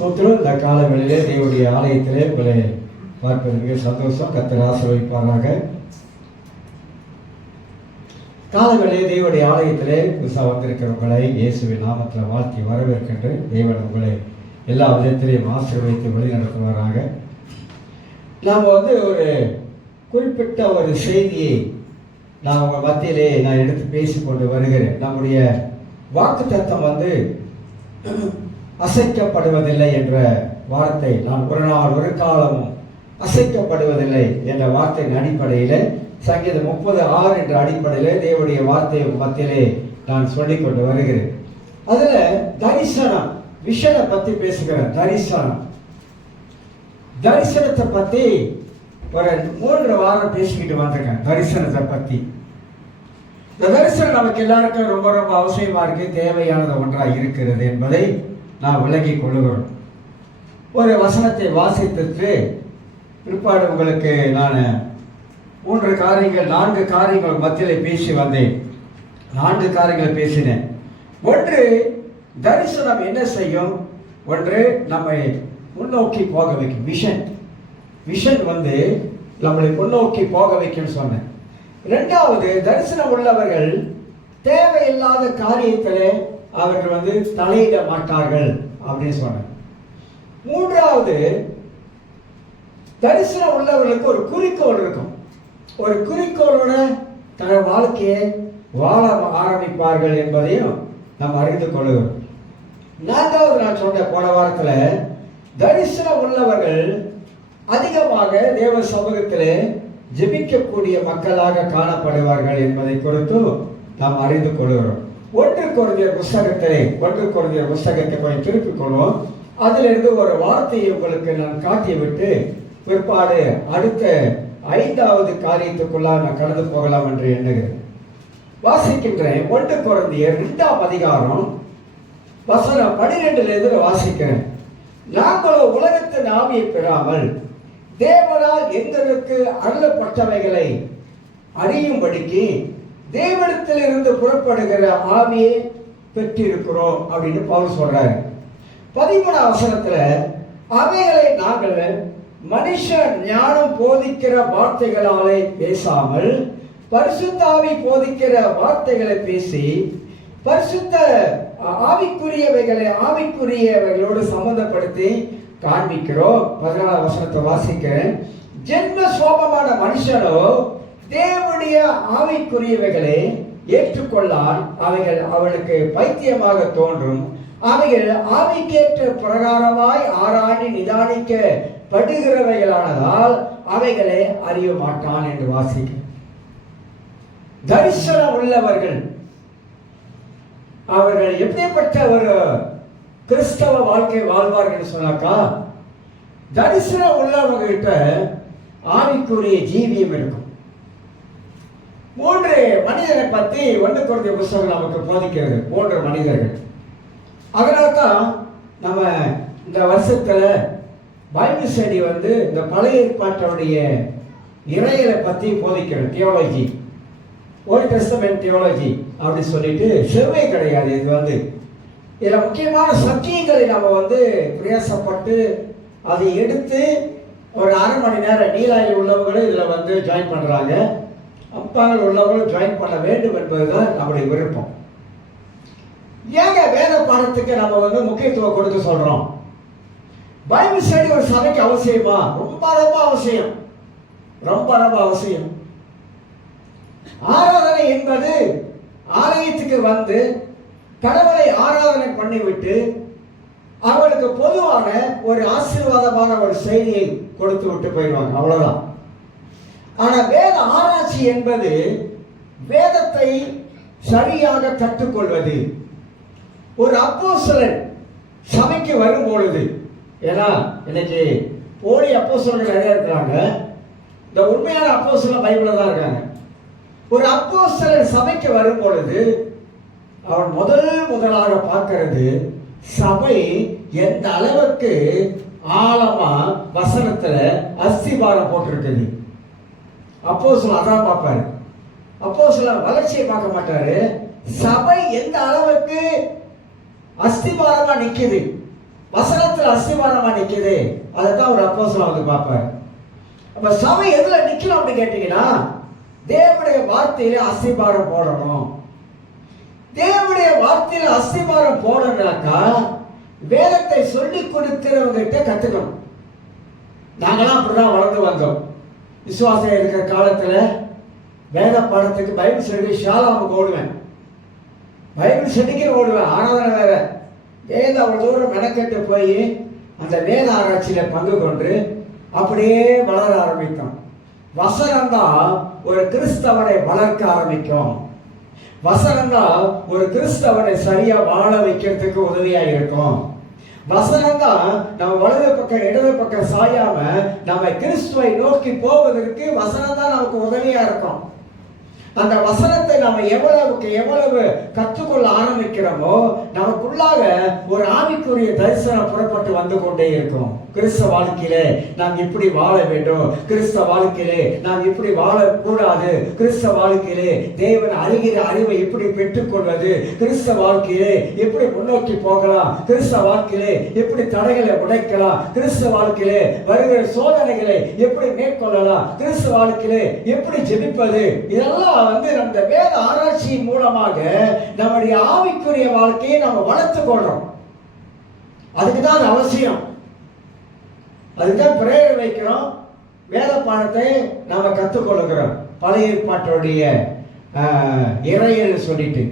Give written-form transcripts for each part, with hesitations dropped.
சோத்திரம். இந்த காலங்களிலே தேவனுடைய ஆலயத்திலே உங்களை பார்ப்பது மிக சந்தோஷம். கர்த்தர் ஆசீர்வதிப்பாராக. காலங்களிலே தேவனுடைய ஆலயத்திலே புதுசாக வந்திருக்கிறவங்களை இயேசுவின் நாமத்தில் வாழ்த்தி வரவேற்கின்ற தேவன் உங்களை எல்லா விதத்திலையும் ஆசீர்வதித்து வழி நடத்துவாராக. நாம் ஒரு குறிப்பிட்ட ஒரு செய்தியை நான் உங்கள் மத்தியிலே நான் எடுத்து பேசிக்கொண்டு வருகிறேன். நம்முடைய வாக்குத்தத்தம் அசைக்கப்படுவதில்லை என்ற வார்த்தை, நான் ஒரு நாள் ஒரு காலமும் அசைக்கப்படுவதில்லை என்ற வார்த்தையின் அடிப்படையில் சங்கீதம் 30:6 என்ற அடிப்படையில் தேவனுடைய வார்த்தை மத்தியிலே நான் சொல்லிக் கொண்டு வருகிறேன். அதில் தரிசனம் விஷனை பற்றி பேசுகிறேன். தரிசனத்தை பற்றி ஒரு 3 வாரம் பேசிக்கிட்டு வந்திருக்கேன். தரிசனத்தை பற்றி. இந்த தரிசனம் நமக்கு எல்லாருக்கும் ரொம்ப ரொம்ப அவசியமாக இருக்கு, தேவையானது ஒன்றாக இருக்கிறது என்பதை நான் விளங்கிக் கொள்ளுகிறோம். ஒரு வசனத்தை வாசித்துட்டு பிற்பாடு உங்களுக்கு நான் 4 காரியங்கள் மத்தியில் பேசி வந்தேன். 4 காரியங்களை பேசினேன். ஒன்று, தரிசனம் என்ன செய்யும்? ஒன்று, நம்மை முன்னோக்கி போக வைக்கும். விஷன் நம்மளை முன்னோக்கி போக வைக்கும்னு சொன்னேன். 2வது, தரிசனம் உள்ளவர்கள் தேவையில்லாத காரியத்தில் அவர்கள் தலையிட மாட்டார்கள் அப்படின்னு சொன்னேன். 3வது, தரிசனம் உள்ளவர்களுக்கு ஒரு குறிக்கோள் இருக்கும். ஒரு குறிக்கோளோட தன் வாழ்க்கையை வாழ ஆரம்பிப்பார்கள் என்பதையும் நாம் அறிந்து கொள்ளுகிறோம். 4வது, நான் சொன்ன போன வாரத்தில் தரிசனம் உள்ளவர்கள் அதிகமாக தேவ சமூகத்திலே ஜெபிக்கக்கூடிய மக்களாக காணப்படுவார்கள் என்பதை குறித்து நாம் அறிந்து கொள்கிறோம். 1 கொரிந்தியர் புஸ்தகத்தை கொஞ்சம் திருப்பிக் கொள்வோம். அதிலிருந்து ஒரு வார்த்தையை உங்களுக்கு நான் காட்டிவிட்டு பிற்பாடு அடுத்த 5வது காரியத்துக்குள்ளாக நான் கடந்து போகலாம் என்று எண்ணுகிறேன். வாசிக்கின்றேன். 1 கொரிந்தியர் 2ஆம் அதிகாரம் வசனம் 12 வாசிக்கிறேன். நாங்களோ உலகத்தின் ஆவியை பெறாமல் தேவனால் எங்களுக்கு அருளப்பட்டவைகளை அறியும்படிக்கு தேவனிடத்திலிருந்து புறப்படுகிற ஆவியை பெற்றிருக்கிறோம் அப்படின்னு பவுல் சொல்றாரு. 13ஆம் வசனத்துல அவைகளை நாங்கள் மனுஷ ஞானம் போதிக்கிற வார்த்தைகளாலே பேசாமல் பரிசுத்த ஆவி போதிக்கிற வார்த்தைகளை பேசி பரிசுத்த ஆவிக்குரியவைகளோடு சம்பந்தப்படுத்தி காண்பிக்கிறோம். 14ஆம் வசனத்தை வாசிக்கிறேன். ஜென்ம சோபமான மனுஷனோ தேவனுடைய ஆவிக்குரியவைகளை ஏற்றுக்கொள்ளான். அவைகள் அவனுக்கு பைத்தியமாக தோன்றும். அவைகள் ஆவிக்கேற்ற பிரகாரமாய் ஆராய்ந்து நிதானிக்கப்படுகிறவைகளானதால் அவைகளை அறிய மாட்டான் என்று வாசிக்க. தரிசனம் உள்ளவர்கள் அவர்கள் எப்படிப்பட்ட ஒரு கிறிஸ்தவ வாழ்க்கை வாழ்வார்கள் சொன்னாக்கா, தரிசனம் உள்ளவர்கிட்ட ஆவிக்குரிய ஜீவியம் இருக்கும். 3 மனிதரை பற்றி 1 கொரிந்தியர் புத்தகம் நமக்கு போதிக்கிறது. 3 மனிதர்கள். அதனால்தான் நம்ம இந்த வருஷத்துல பைபிள் ஸ்டடி இந்த பழைய ஏற்பாட்டுடைய இறைகளை பற்றி போதிக்கிறோம். தியோலஜி, ஓல்ட் டெஸ்டமென்ட் தியோலஜி அப்படி சொல்லிட்டு செவ்வே கிடையாது. இது இதில் முக்கியமான சத்தியங்களை நம்ம பிரயாசப்பட்டு அதை எடுத்து ஒரு 1/2 மணி நேரம் நீலாயில் உள்ளவங்களும் இதில் ஜாயின் பண்ணுறாங்க, அப்பாங்கள் உள்ளவங்களும் ஜாயின் பண்ண வேண்டும் என்பதுதான் நம்முடைய விருப்பம். ஏங்க வேத பாடத்துக்கு நம்ம முக்கியத்துவம் கொடுத்து சொல்கிறோம்? பைபிள் ஸ்டடி ஒரு சபைக்கு அவசியமா? ரொம்ப ரொம்ப அவசியம். ஆராதனை என்பது ஆலயத்துக்கு கடவுளை ஆராதனை பண்ணிவிட்டு அவர்களுக்கு பொதுவான ஒரு ஆசீர்வாதமான ஒரு செய்தியை கொடுத்து விட்டு போயிடுவாங்க, அவ்வளவுதான். ஆனா வேத ஆராய்ச்சி என்பது வேதத்தை சரியாக கற்றுக்கொள்வது. ஒரு அப்போஸ்தலன் சபைக்கு வரும் பொழுது, ஏன்னா இன்னைக்கு போலி அப்போஸ்தலர்கள் நிறைய இருக்கிறாங்க, இந்த உண்மையான அப்போஸ்தலன் பைபிள்ல தான் இருக்காங்க. ஒரு அப்போஸ்தலன் சபைக்கு வரும் பொழுது அவன் முதலாக பார்க்கிறது சபை எந்த அளவுக்கு ஆழமா வசனத்துல அஸ்திபாரம் போட்டிருக்குது. அப்போஸ்தலன் அதான் பார்ப்பாரு. அப்போஸ்தலன் வளர்ச்சியை பார்க்க மாட்டாரு, சபை எந்த அளவுக்கு அஸ்திபாரமா நிக்குது, வசனத்துல அஸ்திவாரமா நிக்குது. அதைத்தான் ஒரு அப்போஸ்தலன் வந்து பார்ப்பார். அப்ப சபை எதுல நிக்கணும் அப்படின்னு கேட்டீங்கன்னா, தேவனுடைய வார்த்தையில அஸ்திபாரம் போடணும். தேவனுடைய வார்த்தையில அஸ்திபாரம் போடணும்னாக்கா வேதத்தை சொல்லி கொடுக்கிறவங்க கிட்ட கத்துக்கணும். நாங்களாம் அப்படிதான் வளர்ந்து வந்தோம். விசுவாசம் இருக்கிற காலத்துல வேத பாடத்துக்கு பைபிள் ஸ்டடி ஷாலாமுக்கு ஓடுவேன். பைபிள் ஸ்டடிக்கு ஓடுவேன். ஆராதனை வேற. வேத அவ்வளவு தூரம் மெனக்கெட்டு போய் அந்த வேத ஆராய்ச்சியில பங்கு கொண்டு அப்படியே வளர ஆரம்பித்தோம். வசனம் தான் ஒரு கிறிஸ்தவனை வளர்க்க ஆரம்பிக்கும். வசனம் தான் ஒரு கிறிஸ்தவனை சரியா வாழ வைக்கிறதுக்கு உதவியா இருக்கும். வசனம் தான் நம்ம வலது பக்கம் இடது பக்கம் சாயாம நம்ம கிறிஸ்துவை நோக்கி போவதற்கு வசனம் தான் நமக்கு உதவியா இருக்கும். அந்த வசனத்தை நம்ம எவ்வளவுக்கு எவ்வளவு கற்றுக்கொள்ள ஆரம்பிக்கிறோமோ நமக்குள்ளாக ஒரு ஆவிக்குரிய தரிசனம் புறப்பட்டு வந்து கொண்டே இருக்கும். கிறிஸ்தவ வாழ்க்கையிலே நாம் இப்படி வாழ வேண்டும், கிறிஸ்தவ வாழ்க்கையிலே நாம் இப்படி வாழக்கூடாது, கிறிஸ்தவ வாழ்க்கையிலே தேவன் அறிகிற அறிவை எப்படி பெற்றுக்கொள்வது, கிறிஸ்தவ வாழ்க்கையிலே எப்படி முன்னோக்கி போகலாம், கிறிஸ்தவ வாழ்க்கையிலே எப்படி தடைகளை உடைக்கலாம், கிறிஸ்தவ வாழ்க்கையிலே வருகிற சோதனைகளை எப்படி மேற்கொள்ளலாம், கிறிஸ்தவ வாழ்க்கையிலே எப்படி ஜெபிப்பது, இதெல்லாம் வந்து நம்ம வேத ஆராய்ச்சியின் மூலமாக நம்முடைய ஆவிக்குரிய வாழ்க்கையை நம்ம வளர்த்துக் கொள்றோம். அதுக்குதான் அவசியம். அதுதான் பிரேயர் வைக்கிறோம். வேத பாடத்தை நாம கற்றுக்கொள்கிறோம். பழைய ஏற்பாட்டுடைய இறையல் சொல்லிட்டு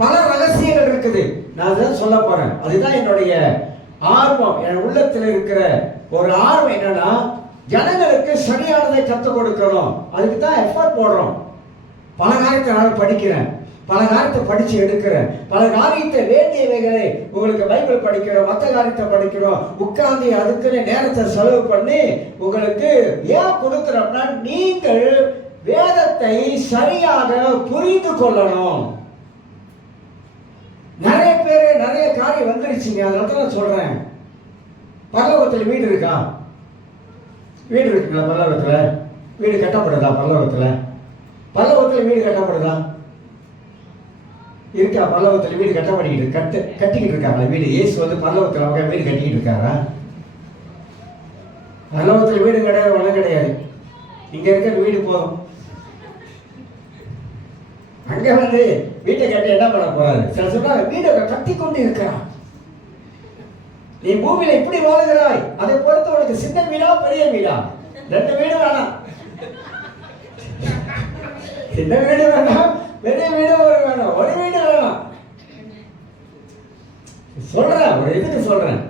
பல ரகசியங்கள் இருக்குது. நான் தான் சொல்ல போறேன். அதுதான் என்னுடைய ஆர்வம். என் உள்ளத்தில் இருக்கிற ஒரு ஆர்வம் என்னன்னா, ஜனங்களுக்கு சரியானதை கற்றுக் கொடுக்கணும். அதுக்கு தான் எஃபர்ட் போடுறோம். பல காரியத்தை நான் படிக்கிறேன், பல காரியத்தை படிச்சு எடுக்கிறேன், பல காரியத்தை வேண்டியவைகளை உங்களுக்கு பைபிள் படிக்கிறோம், மற்ற காரியத்தை படிக்கிறோம், உட்கார்ந்து அதுக்குன்னு நேரத்தை செலவு பண்ணி உங்களுக்கு ஏன் கொடுக்கிறோம்னா, நீங்கள் வேதத்தை சரியாக புரிந்து கொள்ளணும். நிறைய பேர் நிறைய காரியம் வந்துருச்சுங்க. அதனால நான் சொல்றேன், பரலோகத்தில் வீடு இருக்கா? வீடு இருக்குங்களா? பரலோகத்துல வீடு கட்டப்படுதா? பரலோகத்தில் வீடு கட்டப்படுதா? இருக்கா? பரலோகத்தில் வீடு கட்டிக்கிட்டு இருக்காங்க. வீடு இயேசு வந்து பரலோகத்தில் அவங்க வீடு கட்டிக்கிட்டு இருக்காரா? பரலோகத்தில் வீடு கிடையாது, வளம் கிடையாது. இங்க இருக்க வீடு போதும். அங்க வந்து வீட்டை கட்டி என்ன பண்ண போறாரு? சில சொல்றாங்க வீடை கட்டி கொண்டு இருக்கிறான். நீ பூமியில இப்படி வாழுகிறாய், அதை பொறுத்து உனக்கு சின்ன வீடா பெரிய வீடா? 2 வீடு வேணாம். சின்ன வீடு வேணாம், பெரிய வீடு வேணாம், ஒரு வீடு வேணாம். சொல்றேன், ஒரு இதுக்கு சொல்றேன்.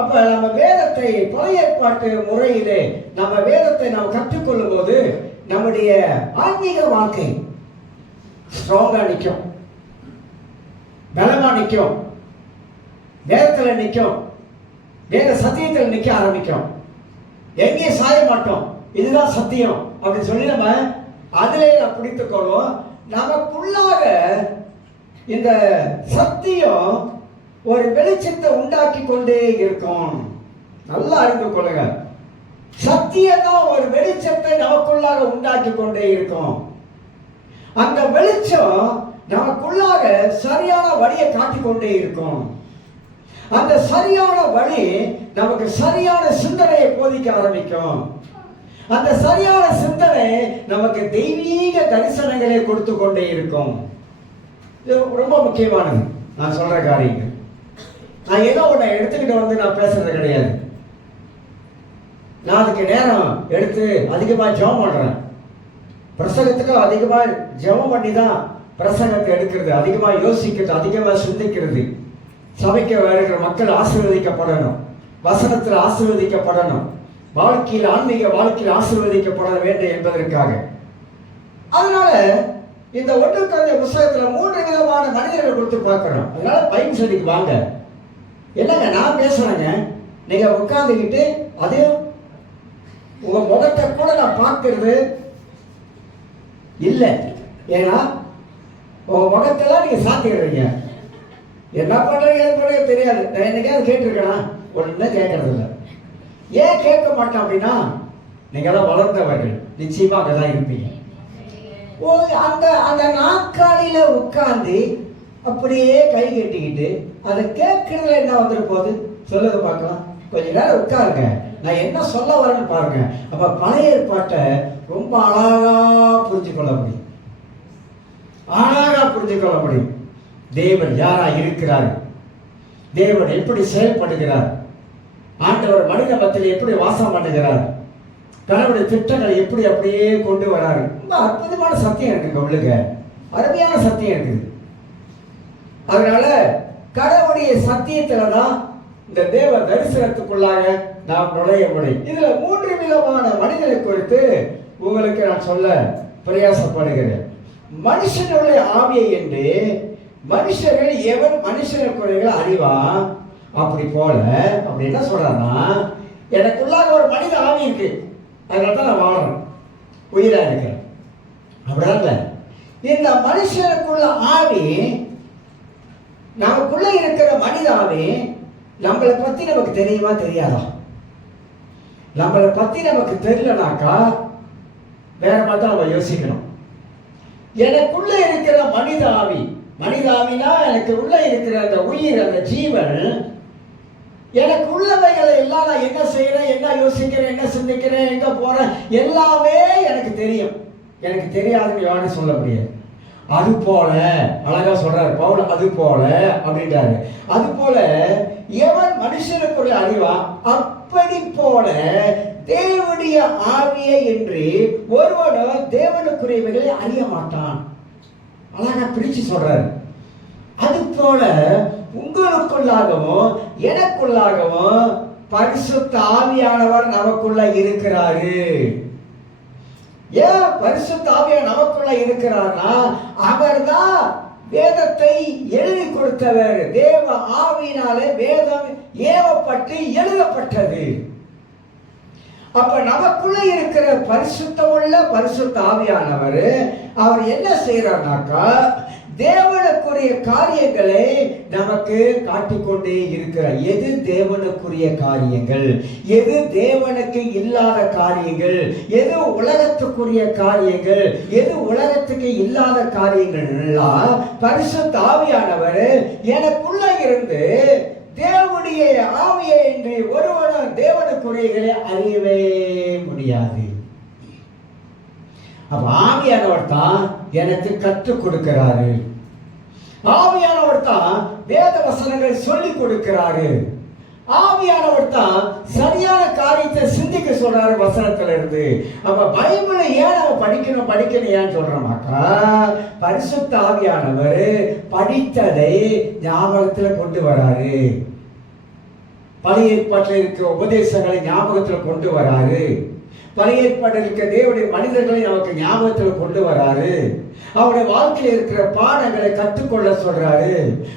அப்ப நம்ம வேதத்தை பழைய ஏற்பாட்டு முறையிலே நம்ம வேதத்தை நாம் கற்றுக்கொள்ளும் போது நம்முடைய ஆன்மீக வாழ்க்கை ஸ்ட்ராங்கா நிற்கும், பலமா நிற்கும், வேதத்துல நிற்கும், வேத சத்தியத்தில் நிற்க ஆரம்பிக்கும். எங்கே சாய மாட்டோம், இதுதான் சத்தியம் அப்படின்னு சொல்லி நம்ம அதிலே பிடித்துக் கொள்வோம். நமக்குள்ளாக இந்த சத்தியம் ஒரு வெளிச்சத்தை உண்டாக்கி கொண்டே இருக்கும். நல்லா அறிந்து கொள்ளுங்க, சத்தியம் தான் ஒரு வெளிச்சத்தை நமக்குள்ளாக உண்டாக்கி கொண்டே இருக்கும். அந்த வெளிச்சம் நமக்குள்ளாக சரியான வழியை காட்டிக்கொண்டே இருக்கும். அந்த சரியான வழி நமக்கு சரியான சிந்தனையை போதிக்க ஆரம்பிக்கும். அந்த சரியான சிந்தனை நமக்கு தெய்வீக தரிசனங்களை கொடுத்து கொண்டே இருக்கும். இது ரொம்ப முக்கியமானது. நான் சொல்ற காரியங்கள் நான் ஏதோ ஒன்றை எடுத்துக்கிட்டு வந்து நான் பேசுறது கிடையாது. நான் அதுக்கு நேரம் எடுத்து அதிகமாக ஜெபம் பண்றேன். பிரசங்கத்துக்கு அதிகமாக ஜெபம் பண்ணி தான் பிரசங்கத்தை எடுக்கிறது, அதிகமாக யோசிக்கிறது, அதிகமாக சிந்திக்கிறது. சபைக்கு வருகிற மக்கள் ஆசீர்வதிக்கப்படணும், வசனத்தில் ஆசீர்வதிக்கப்படணும், வாழ்க்கையில் ஆன்மீக வாழ்க்கையில் ஆசீர்வதிக்கப்பட வேண்டும் என்பதற்காக. அதனால இந்த 1 கொரிந்தியர் புத்தகத்துல 3 விதமான மனிதர்கள் கொடுத்து பார்க்கிறோம். அதனால பைபிள் ஸ்டடிக்கு வாங்க. இல்லைங்க நான் பேசுறேங்க, நீங்க உட்கார்ந்துக்கிட்டு அதையும் உங்க முகத்தை கூட நான் பார்க்கறது இல்லை. ஏன்னா உங்க முகத்தெல்லாம் நீங்க சாத்திடுறீங்க. என்ன பண்றீங்க எது பண்றீங்க தெரியாது. நான் என்னைக்காவது கேட்டிருக்கேனா? ஒன்றும் கேட்கறது இல்லை. ஏன் கேட்க மாட்டேன் அப்படின்னா, நீங்க எல்லாம் வளர்ந்தவர்கள், நிச்சயமா அங்கதான் இருப்பீங்க. அந்த அந்த நாற்காலியில உட்கார்ந்து அப்படியே கை கட்டிக்கிட்டு அதை கேட்கறதுல என்ன வந்துட போகுது? சொல்லுங்க பார்க்கலாம். கொஞ்ச நேரம் உட்காருங்க, நான் என்ன சொல்ல வரேன்னு பாருங்க. அப்ப பழைய ஏற்பாட்டை ரொம்ப அழகா புரிஞ்சுக்கொள்ள முடியும், அழகா புரிஞ்சுக்கொள்ள முடியும். தேவன் யாரா இருக்கிறார், தேவன் எப்படி செயல்படுகிறார், ஆண்டவர் மனித மத்தியில் எப்படி வாசம் பண்ணுகிறார், கடவுளுடைய திட்டங்களை எப்படி அப்படியே கொண்டு வராரு. ரொம்ப அற்புதமான சத்தியம் இருக்குங்க, உள்ளுங்க அருமையான சத்தியம் இருக்குது. அதனால கடவுளுடைய சத்தியத்துல தான் இந்த தேவ தரிசனத்துக்குள்ளாக நாம் நுழைய முடியும். இதுல 3 விதமான மனிதனை குறித்து உங்களுக்கு நான் சொல்ல பிரயாசப்படுகிறேன். மனுஷனுடைய ஆவியை என்று மனுஷர்கள் எவன் மனுஷன குறைகளை அறிவான், அப்படி போல அப்படி என்ன சொல்றாருன்னா, எனக்குள்ளாக ஒரு மனித ஆவி இருக்கு, அதனால தான் நான் வாழ்றேன், உயிரா இருக்கிறேன். அப்படிதான் இல்லை, இந்த மனுஷனுக்குள்ள ஆவி, நமக்குள்ள இருக்கிற மனித ஆவி நம்மளை பத்தி நமக்கு தெரியுமா தெரியாதா? நம்மளை பத்தி நமக்கு தெரியலனாக்கா வேற மாதிரி நம்ம யோசிக்கணும். எனக்குள்ள இருக்கிற மனித ஆவி, மனித ஆவினா எனக்கு உள்ள இருக்கிற அந்த உயிர், அந்த ஜீவன், எனக்கு உள்ளவைகளை எல்லாம் நான் என்ன செய்யறேன், என்ன யோசிக்கிறேன், என்ன சிந்திக்கிறேன், எங்க போறேன், எல்லாமே எனக்கு தெரியும். எனக்கு தெரியாதுன்னு யாரும் சொல்ல முடியாது. அது போல அழகா சொல்றாரு பவுல், அது போல அப்படின்றாரு. அது போல எவன் மனுஷனுக்குள்ள அறிவா, அப்படி போல தேவனுடைய ஆவியை என்று ஒருவனும் தேவனுக்குரியவைகளை அறிய மாட்டான். அழகா பிரிச்சு சொல்றாரு. அது போல உங்களுக்குள்ளாகவும் எனக்குள்ளாகவும் பரிசுத்த ஆவியானவர் நமக்குள்ள இருக்கிறாரு. ஏன் பரிசுத்த ஆவியானவர் நமக்குள்ள இருக்கிறார்னா, அவர் தான் வேதத்தை எழுதி கொடுத்தவர். தேவ ஆவியினாலே வேதம் ஏவப்பட்டு எழுதப்பட்டது. அப்ப நமக்குள்ள இருக்கிற பரிசுத்தமுள்ள பரிசுத்த ஆவியானவர் அவர் என்ன செய்யறாருனாக்கா, தேவனுக்குரிய காரியங்களை நமக்கு காட்டிக்கொண்டே இருக்கிறார். எது தேவனுக்குரிய காரியங்கள், எது தேவனுக்கு இல்லாத காரியங்கள், எது உலகத்துக்குரிய காரியங்கள், எது உலகத்துக்கு இல்லாத காரியங்கள் எல்லாம் பரிசுத்த ஆவியானவர் எனக்குள்ள இருந்து தேவனுடைய ஆவியை இன்றி ஒருவனும் தேவனுக்குரியகளை அறியவே முடியாது. அப்ப ஆவியானவர் தான் எனக்கு கற்றுக் கொடுக்கிறாரு, ஆவியானவர் தான் வேத வசனங்களை சொல்லிக் கொடுக்கிறாரு, ஆவியானவர் தான் சரியான காரியத்தை சிந்திக்க சொல்றாரு வசனத்துல இருந்து. அப்ப பைபிளை ஏன் நம்ம படிக்கணும் ஏன் சொல்றோமாக்கா, பரிசுத்த ஆவியானவர் படித்ததை ஞாபகத்துல கொண்டு வராரு, பழைய ஏற்பாட்டில் இருக்கிற உபதேசங்களை ஞாபகத்துல கொண்டு வராரு, பழைய ஏற்பாட்டில் இருக்க தேவனுடைய மனிதர்களை நமக்கு ஞாபகத்தில் கொண்டு வராரு, அவருடைய வாழ்க்கையில் இருக்கிற பாடங்களை கற்றுக்கொள்ள சொல்றாரு.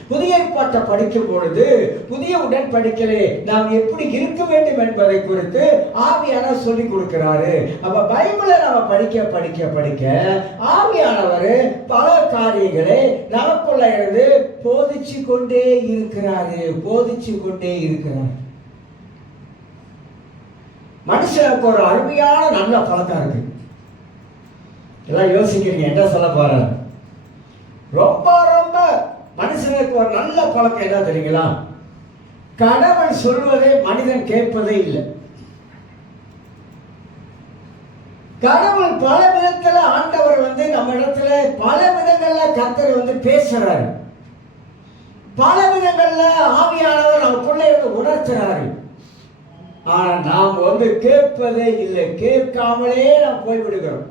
புதிய ஏற்பாட்டை படிக்கும் பொழுது புதிய உடன்படிக்கையிலே நாம் எப்படி இருக்க வேண்டும் என்பதை குறித்து ஆவியானவர் சொல்லி கொடுக்கிறாரு. அப்ப பைபிளை நம்ம படிக்க ஆவியானவர் பல காரியங்களை நமக்குள்ள இருந்து போதிச்சு கொண்டே இருக்கிறார். மனுஷனுக்கு ஒரு அருமையான நல்ல பழக்கம் இருக்கு. எல்லாம் யோசிக்கிறீங்க என்ன சொல்ல போறாரு. ரொம்ப ரொம்ப மனுஷனுக்கு ஒரு நல்ல பழக்கம் என்ன தெரியுங்களா, கடவுள் சொல்வதை மனிதன் கேட்பதே இல்லை. கடவுள் பல விதத்துல ஆண்டவர் நம்ம இடத்துல பல விதங்கள்ல கர்த்தர் பேசுறாரு, பல விதங்கள்ல ஆவியானவர் நமக்குள்ள இருந்து உணர்த்துறாரு. ஆனா நாம் கேட்பதே இல்லை, கேட்காமலே நாம் போய்விடுகிறோம்.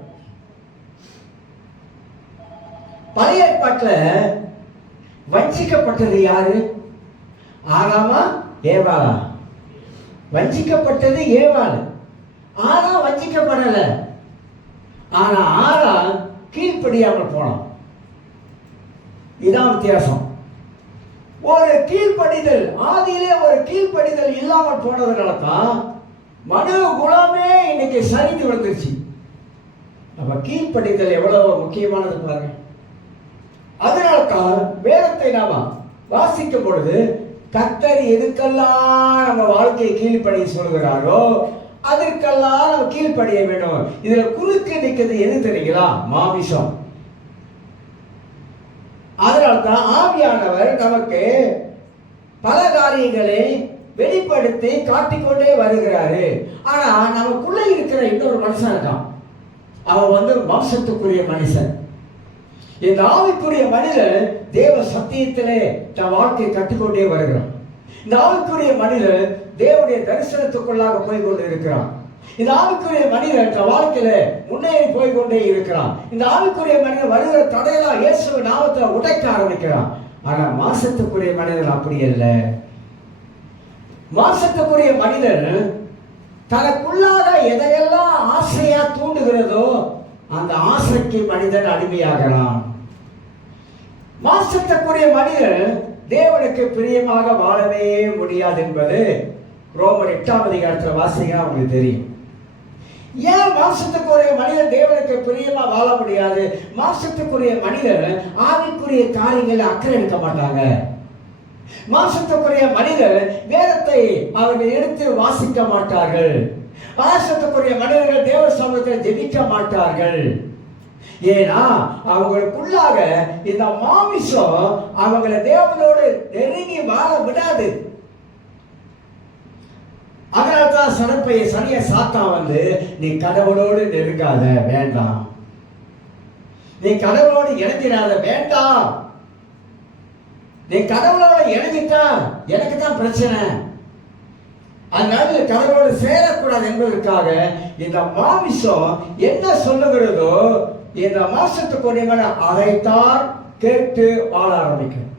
பழைய ஏற்பாட்டில் வஞ்சிக்கப்பட்டது யாரு, ஆதாமா ஏவாளா? வஞ்சிக்கப்பட்டது ஏவாள், ஆனா வஞ்சிக்கப்படல. ஆனா ஆதா கீழ்ப்படியாமல் போனான். இதான் வித்தியாசம். ஒரு கீழ்ப்படிதல், ஆதியிலே ஒரு கீழ்ப்படிதல் இல்லாமல் போனதுனால தான் மனு குலமே இன்னைக்கு சரிந்து விழுந்துருச்சு. அப்ப கீழ்ப்படிதல் எவ்வளவு முக்கியமானது பாருங்க. அதனால தான் வேதத்தை நாம வாசிக்கும் பொழுது கர்த்தர் எதுக்கெல்லாம் நம்ம வாழ்க்கையை கீழ்ப்படிய சொல்கிறாரோ அதற்கெல்லாம் நம்ம கீழ்ப்படிய வேண்டும். இதுல குறுக்கு நிற்கிறது எது தெரியுங்களா, மாமிசம். அதனால்தான் ஆவியானவர் நமக்கு பல காரியங்களை வெளிப்படுத்தி காட்டிக்கொண்டே வருகிறாரு. ஆனா நமக்குள்ள இருக்கிற இன்னொரு மனுஷன் இருக்கான். அவன் வம்சத்துக்குரிய மனுஷன். இந்த ஆவிக்குரிய மனிதன் தேவ சத்தியத்திலே தன் வாழ்க்கையை கற்றுக்கொண்டே வருகிறான். இந்த ஆவிக்குரிய மனிதன் தேவனுடைய தரிசனத்துக்குள்ளாக போய் கொண்டு இருக்கிறான். இந்த ஆவிக்குரிய மனிதன் தன் வாழ்க்கையில முன்னேறி போய் கொண்டே இருக்கிறான். இந்த ஆவிக்குரிய மனிதன் வருகிற தடையெல்லாம் இயேசு நாமத்தை உடைக்க ஆரம்பிக்கிறான். ஆனா மாசத்துக்குரிய மனிதன் அப்படி அல்ல. மாசத்துக்குரிய மனிதன் தனக்குள்ளாக எதையெல்லாம் ஆசையா தூண்டுகிறதோ அந்த ஆசைக்கு மனிதன் அடிமையாகிறான். மாசத்துக்குரிய மனிதன் தேவனுக்கு பிரியமாக வாழவே முடியாது என்பது ரோமர் 8ஆம் அதிகாரத்தில் வாசிங்க உங்களுக்கு தெரியும். ஏன் மாம்சத்துக்குரிய மனிதன் தேவனுக்கு பிரியமா வாழ முடியாது? மாம்சத்துக்குரிய மனிதன் ஆவிக்குரிய காரியங்களை அக்கறை எடுக்க மாட்டாங்க. மாம்சத்துக்குரிய மனிதர் வேதத்தை அவர்கள் எடுத்து வாசிக்க மாட்டார்கள். மாம்சத்துக்குரிய மனிதர்கள் தேவ சமூகத்தில் ஜெபிக்க மாட்டார்கள். ஏன்னா அவங்களுக்குள்ளாக இந்த மாமிசம் அவங்களை தேவனோடு நெருங்கி வாழ விடாது. அதனால்தான் சனிய சாத்தான் நீ கடவுளோடு நெருங்காத, வேண்டாம், நீ கடவுளோடு இணைஞ்சிடாத, வேண்டாம், நீ கடவுளோட இணைஞ்சிட்டா எனக்கு தான் பிரச்சனை, அதனால கடவுளோடு சேரக்கூடாது என்பதற்காக இந்த மாமிசம் என்ன சொல்லுகிறதோ இந்த மாசத்துக்குரிய அதைத்தான் கேட்டு வாழ ஆரம்பிக்கும்.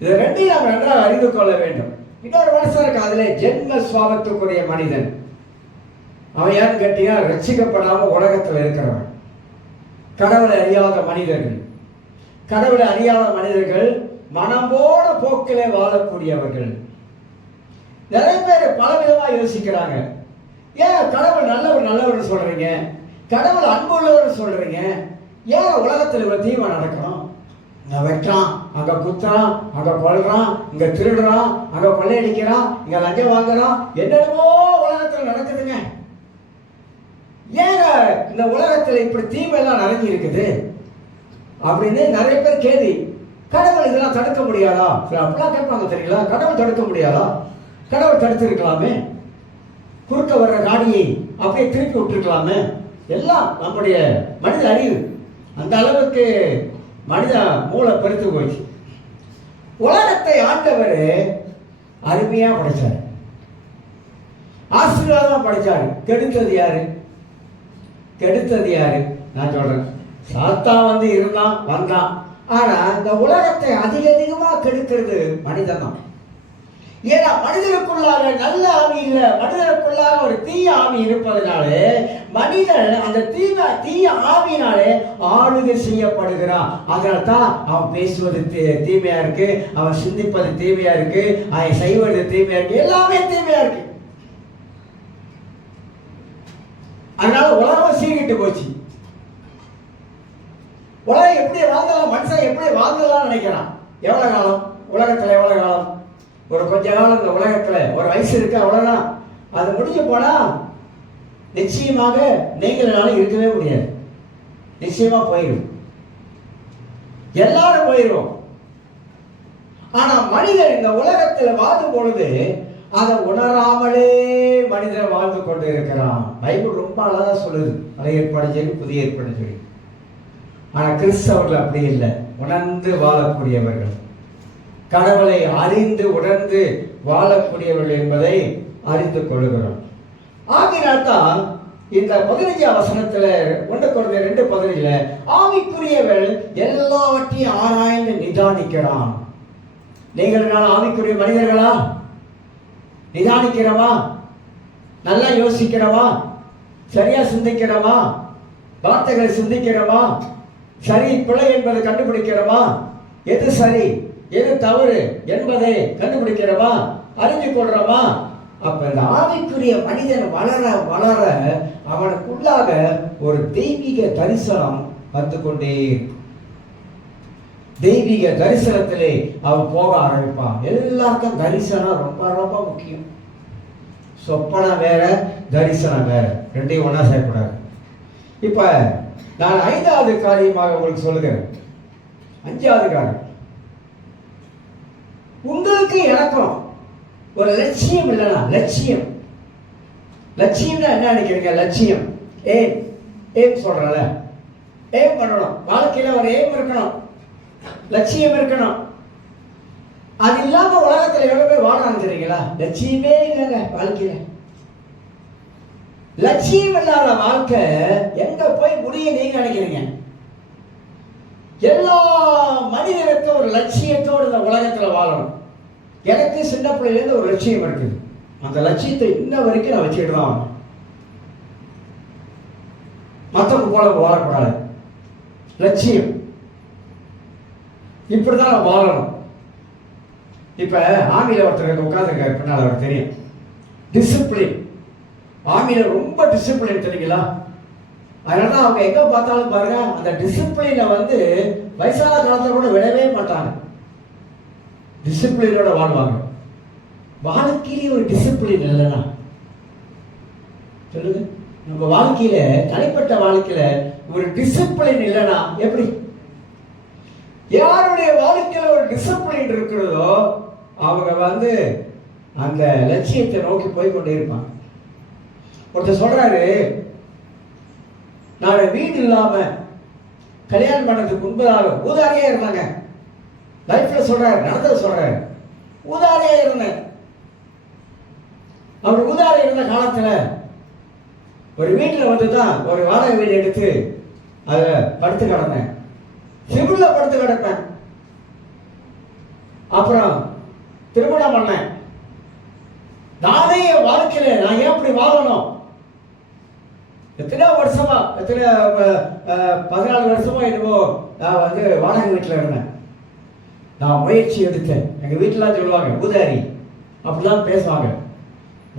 இது ரெண்டையும் நாம் நன்றாக அறிந்து கொள்ள வேண்டும். இன்னொரு மனுஷன் இருக்கு, அதுல ஜென்ம சுவாபத்துக்குரிய மனிதன். அவன் யாருன்னு கேட்டீங்கன்னா ரட்சிக்கப்படாம உலகத்தில் இருக்கிறவன். கடவுளை அறியாத மனிதர்கள். கடவுளை அறியாத மனிதர்கள் மனம்போட போக்கிலே வாழக்கூடியவர்கள். நிறைய பேர் பல விதமா யோசிக்கிறாங்க. ஏன் கடவுள் நல்லவர் சொல்றீங்க, கடவுள் அன்புள்ளவர் சொல்றீங்க, ஏன் உலகத்தில் இவ்வளவு தீமை நடக்கணும்? இங்க வெட்டான், அங்க குத்துறான், அங்க கொல்றான், இங்க திருடுறான், அங்க கொள்ளையடிக்கிறான், இங்க லஞ்சம் வாங்குறான், என்னென்னமோ உலகத்தில் நடக்குதுங்க. ஏங்க இந்த உலகத்தில் இப்படி தீமை எல்லாம் நடந்து இருக்குது அப்படின்னு நிறைய பேர் கேள்வி. கடவுள் இதெல்லாம் தடுக்க முடியாதா? அப்படிலாம் கேட்பாங்க தெரியுங்களா. கடவுள் தடுக்க முடியாதா? கடவுள் தடுத்திருக்கலாமே. குறுக்க வர்ற காடியை அப்படியே திருப்பி விட்டுருக்கலாமே. எல்லாம் நம்முடைய மனித அறிவு அந்த அளவுக்கு மனித மூளை பெருத்து போச்சு. உலகத்தை ஆண்டவர் அருமையா படைச்சாரு, ஆசீர்வாதமா படைச்சாரு. கெடுத்தது யாரு? கெடுத்தது யாரு? நான் சொல்றேன், சாத்தான் இருந்தான் வந்தான். ஆனா இந்த உலகத்தை அதிகமா கெடுக்கிறது மனிதன் தான். ஏன்னா மனிதனுக்குள்ளாக நல்ல ஆவி இல்லை, மனிதனுக்குள்ளாக ஒரு தீய ஆவி இருப்பதனாலே மனிதன் அந்த தீய ஆவியினாலே ஆளுகை செய்யப்படுகிறான். அதனால தான் அவன் பேசுவது தீமையா இருக்கு, அவன் சிந்திப்பது தீமையா இருக்கு, அவன் செய்வது தீமையா இருக்கு, எல்லாமே தீமையா இருக்கு. அதனால உலகம் சீர்கிட்டு போச்சு. உலகம் எப்படி வாழ்ந்தலாம், மனுஷன் எப்படி வாழ்ந்தலாம் நினைக்கிறான். எவ்வளவு காலம் உலகத்துல, எவ்வளவு காலம்? ஒரு கொஞ்ச காலம் இந்த உலகத்துல ஒரு வயசு இருக்கு, அவ்வளவுதான். அது முடிஞ்சு போனா நிச்சயமாக நீங்களால இருக்கவே முடியாது. நிச்சயமா போயிடும், எல்லாரும் போயிடும். ஆனா மனிதன் இந்த உலகத்துல வாழும் பொழுது அதை உணராமலே மனிதன் வாழ்ந்து கொண்டு இருக்கிறான். பைபிள் ரொம்ப அழகா சொல்லுது, பழைய ஏற்பாடு சரி புதிய ஏற்பாடு சரி. ஆனா கிறிஸ்தவர்கள் அப்படி இல்லை, உணர்ந்து வாழக்கூடியவர்கள், கடவுளை அறிந்து உணர்ந்து வாழக்கூடியவர்கள் என்பதை அறிந்து கொள்கிறோம். ஆகினால்தான் இந்த 15ஆம் வசனத்துல 1 கொரிந்தியர் 2:15 ஆவிக்குரியவள் எல்லாவற்றையும் ஆராய்ந்து நிதானிக்கிறான். நீங்கள் நான் ஆவிக்குரிய மனிதர்களா? நிதானிக்கிறவா? நல்லா யோசிக்கிறவா? சரியா சிந்திக்கிறவா? வார்த்தைகளை சிந்திக்கிறவா? சரி பிழை என்பதை கண்டுபிடிக்கிறவா? எது சரி எது தவறு என்பதை கண்டுபிடிக்கிறவா? அறிஞ்சு கொள்றவா? அப்ப இந்த ஆவிக்குரிய மனிதன் வளர வளர அவனுக்குள்ளாக ஒரு தெய்வீக தரிசனம் வந்து கொண்டே இருக்கும். தெய்வீக தரிசனத்திலே அவன் போக ஆரம்பிப்பான். எல்லாருக்கும் தரிசனம் ரொம்ப ரொம்ப முக்கியம். சொப்பனம் வேற, தரிசனம் வேற, ரெண்டையும் ஒன்னா செய்யக்கூடாது. இப்ப நான் 5வது காரியமாக உங்களுக்கு சொல்லுகிறேன். 5வது காரியம், உங்களுக்கு எனக்கும் ஒரு லட்சியம் இல்லைனா, லட்சியம் லட்சியம்னா என்ன நினைக்கிறீங்க? லட்சியம் ஏம் சொல்றல, ஏம் பண்ணணும். வாழ்க்கையில ஒரு ஏம் இருக்கணும், லட்சியம் இருக்கணும். அது இல்லாம உலகத்துல எவ்வளவு பேர் வாழணும் தெரியுங்களா? லட்சியமே இல்லைங்க வாழ்க்கையில. லட்சியம் இல்லாத வாழ்க்கை எங்க போய் முடிய நீங்க நினைக்கிறீங்க? எல்லா மனிதனுக்கும் ஒரு லட்சியத்தோடு இந்த உலகத்துல வாழணும். எனக்கு சின்ன பிள்ளையிலேருந்து ஒரு லட்சியம் இருக்குது. அந்த லட்சியத்தை இன்ன வரைக்கும் நான் வச்சுக்கிட்டு தான் ஆகணும். மற்றவங்க போல வாழக்கூடாது. லட்சியம் இப்படிதான் நான் வாழணும். இப்ப ஆர்மியில ஒருத்தர் உட்கார்ந்துருக்காரு, பின்னால் அவருக்கு தெரியும். டிசிப்ளின், ஆர்மியில ரொம்ப டிசிப்ளின் தெரியுங்களா? அதனால அவங்க எங்க பார்த்தாலும் பாருங்க, அந்த டிசிப்ளினை வந்து வயசான காலத்துல கூட விடவே மாட்டாங்க. டிசிப்ளினோட வாழ்வாங்க. வாழ்க்கையில ஒரு டிசிப்ளின் இல்லைன்னா சொல்லுங்க, நம்ம வாழ்க்கையில தனிப்பட்ட வாழ்க்கையில ஒரு டிசிப்ளின் இல்லைன்னா எப்படி? யாருடைய வாழ்க்கையில ஒரு டிசிப்ளின் இருக்கிறதோ அவங்க வந்து அந்த லட்சியத்தை நோக்கி போய் கொண்டே இருப்பாங்க. ஒருத்தர் சொல்றாரு, நான் வீடு இல்லாம கல்யாணம் பண்ணதுக்கு முன்பதாக ஊதாரியா இருந்தாங்க. லைஃப்ல சொல்றாரு, நடந்தது சொல்றாரு. ஊதாரியா இருந்தேன். அவர் ஊதாரியா இருந்த காலத்துல ஒரு வீட்டுல வந்துதான் ஒரு வாடகை வீடு எடுத்து அத படுத்து கிடந்தேன். சிவில்ல படுத்து கிடப்பேன். அப்புறம் திருமணம் பண்ணேன். நானே என் வாழ்க்கையில நான் ஏன் அப்படி வாழணும்? எத்தனை வருஷமா, எத்தனை 14 வருஷமா என்னவோ நான் வந்து வாடகை வீட்டில் இருந்தேன். நான் முயற்சி எடுத்தேன். எங்க வீட்டிலாம் சொல்லுவாங்க ஊதாரி, அப்படிலாம் பேசுவாங்க.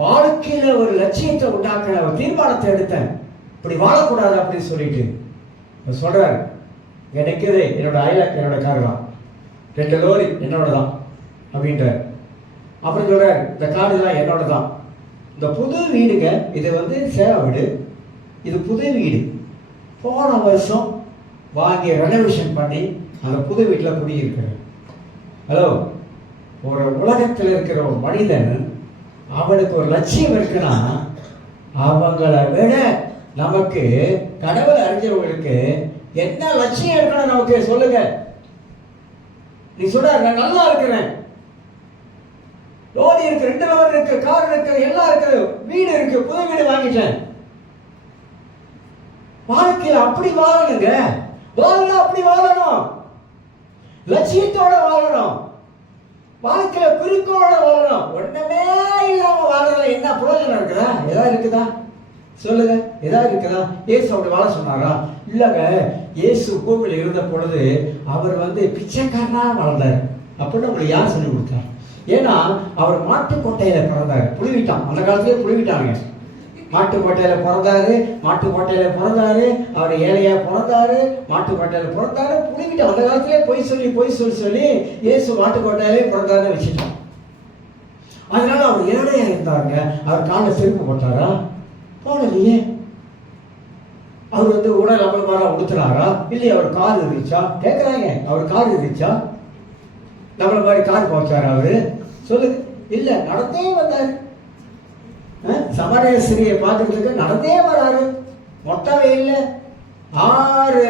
வாழ்க்கையில ஒரு லட்சியத்தை உண்டாக்குற ஒரு தீர்மானத்தை எடுத்தேன். இப்படி வாழக்கூடாது அப்படின்னு சொல்லிட்டு சொல்றாரு. எனக்கு என்னோட ஐலாக் என்னோட கார் தான், 2 லோரி என்னோட தான் அப்படின்றார். அப்புறம் சொல்றாரு, இந்த காடு தான் என்னோட தான். இந்த புது வீடுங்க, இது வந்து சேவா வீடு, இது புது வீடு. போன வருஷம் வாங்கி ரெனோவேஷன் பண்ணி அந்த புது வீட்டில் குடியிருக்கிறேன். ஹலோ, ஒரு உலகத்தில் இருக்கிற ஒரு மனிதன் அவனுக்கு ஒரு லட்சியம் இருக்குன்னா அவங்களை விட நமக்கு கடவுளை அறிஞ்சவங்களுக்கு என்ன லட்சியம் இருக்கணும் நமக்கு சொல்லுங்க. நீ சொல்ற நான் நல்லா இருக்கிறேன், லோன் இருக்கு, 2 லோன் இருக்கு, கார் இருக்கு, எல்லாம் இருக்கு, வீடு இருக்கு, புது வீடு வாங்கிட்டேன். வாழ்க்கையில் அப்படி வாழணுங்க. வாழணும், அப்படி வாழணும், லட்சியத்தோட வாழணும், வாழ்க்கையில குறிக்கோளோட வாழணும். ஒண்ணுமே இல்லாம வாழ்றதுல என்ன பிரயோஜனம் இருக்குதா? ஏதாவது இருக்குதா சொல்லுங்க? ஏதாவது இருக்குதா? இயேசு அப்படி வாழ சொன்னாரா? இல்லங்க. இயேசு பூமியில் இருந்த பொழுது அவர் வந்து பிச்சைக்காரனா வாழ்ந்தார் அப்படின்னு உங்களுக்கு யார் சொல்லி கொடுத்தார்? ஏன்னா அவர் மாட்டுக்கோட்டையில பிறந்தாரு, புழுவிட்டான். அந்த காலத்திலே புழுவிட்டாங்க. மாட்டுக்கோட்டையில பிறந்தாரு, மாட்டுக்கோட்டையில பிறந்தாரு, அவர் ஏழையா பிறந்தாரு, மாட்டுக்கோட்டையில பிறந்தாரு, புழுவிட்டான். அந்த காலத்திலே பொய் சொல்லி இயேசு மாட்டுக்கோட்டையிலே பிறந்தாருன்னு வச்சுட்டான். அதனால அவர் ஏழையா இருந்தாங்க. அவர் காலில் செருப்பு போட்டாரா? போடலையே. அவர் வந்து உடல் அமல்மாரா உடுத்துறாரா? இல்லையே. அவர் கார் இருந்துச்சா கேட்கிறாங்க. அவர் கார் இருந்துச்சா? நம்மள மாதிரி கார் போச்சாரு அவரு? சொல்லுங்க. இல்ல, நடந்தே வந்தாரு. சமரிய ஸ்திரியை பார்க்கறதுக்கு நடந்தே வராரு. மொட்டை வெயில்ல 6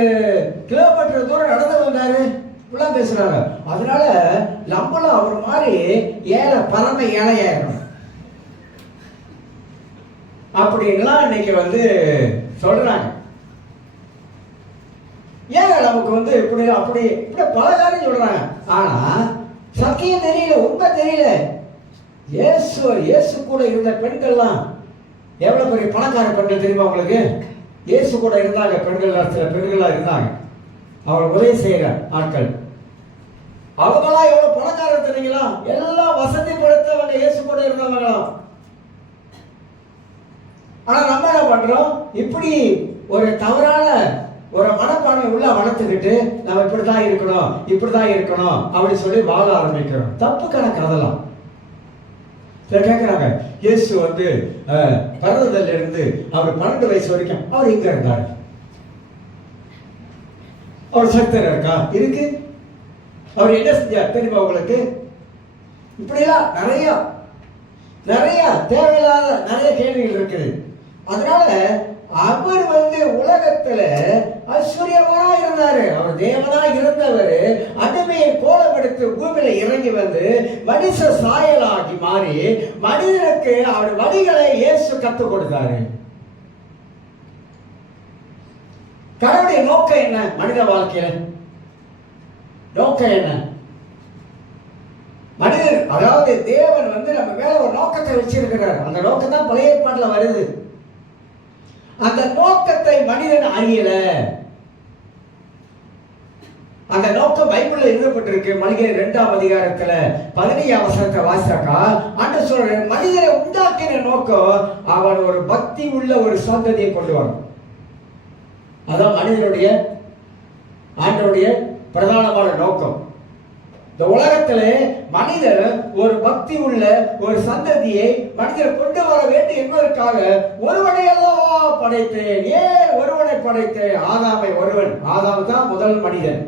கிலோமீட்டர் தூரம் நடந்து வந்தாரு. இப்படிலாம் பேசுறாங்க. அதனால நம்மளும் அவர் மாதிரி பரம ஏழையாயிரும் அப்படின்லாம் இன்னைக்கு வந்து சொல்றாங்க. ஏங்க நமக்கு வந்து இப்படி அப்படி இப்படி பல காரியம் சொல்றாங்க. ஆனா சத்தியம் தெரியல, உண்மை தெரியல. இயேசு கூட இருந்த பெண்கள்லாம் எவ்வளவு பெரிய பணக்கார பெண்கள் தெரியுமா உங்களுக்கு? இயேசு கூட இருந்தாங்க பெண்கள், சில பெண்கள்லாம் இருந்தாங்க, அவங்க உதவி செய்யற ஆட்கள். அவங்களாம் எவ்வளவு பணக்காரர் தெரியுங்களா? எல்லாம் வசதி படுத்தவங்க இயேசு கூட இருந்தவங்களாம். ஆனா நம்ம என்ன பண்றோம்? இப்படி ஒரு தவறான ஒரு மனப்பான்மை உள்ள வளர்த்துக்கிட்டு நம்ம இப்படிதான் இருக்கணும் அப்படி சொல்லி வாழ ஆரம்பிக்கிறோம். தப்பு கணக்கு அதெல்லாம். கேட்கிறாங்க, இயேசு வந்து பிறந்ததுல இருந்து அவர் 12 வயசு வரைக்கும் அவர் எங்க இருந்தார்? அவர் சக்தர் இருக்கா? இருக்கு. அவர் என்ன செஞ்சார் தெரியுமா உங்களுக்கு? இப்படிலாம் நிறைய நிறைய தேவையில்லாத நிறைய கேள்விகள் இருக்குது. அதனால அவர் உலகத்துல ஐஸ்வர்யவனா இருந்தாரு. அவர் தேவனா இருந்தவர் அடிமையை கோலமெடுத்து பூமியில இறங்கி மனுஷ சாயலாகி மாறி மனிதனுக்கு அவர் வழிகளை இயேசு கற்றுக் கொடுத்தாரு. கடவுளுடைய நோக்கம் என்ன? மனித வாழ்க்கையில நோக்கம் என்ன? மனிதன், அதாவது தேவன் நம்ம மேல ஒரு நோக்கத்தை வச்சிருக்கிறார். அந்த நோக்கம் தான் பழைய ஏற்பாட்டுல வருது. அந்த நோக்கத்தை மனிதன் அறியல. அந்த நோக்கம் பைபிள்ல எழுதப்பட்டிருக்கு. மல்கியா 2ஆம் அதிகாரத்துல 15ஆம் வசனத்தை வாசிச்சாக்கா ஆண்டு சொல்ற, மனிதனை உண்டாக்கின நோக்கம் அவன் ஒரு பக்தி உள்ள ஒரு சந்ததியை கொண்டு வரணும். அதான் மனிதனுடைய ஆண்டவருடைய பிரதானமான நோக்கம். இந்த உலகத்துல மனிதர் ஒரு பக்தி உள்ள ஒரு சந்ததியை மனிதர் கொண்டு வர வேண்டும் என்பதற்காக ஒருவனை எல்லாம் படைத்தேன். ஏன் ஒருவனை படைத்தேன்? ஆதாமை ஒருவன். ஆதாம் தான் முதல் மனிதன்.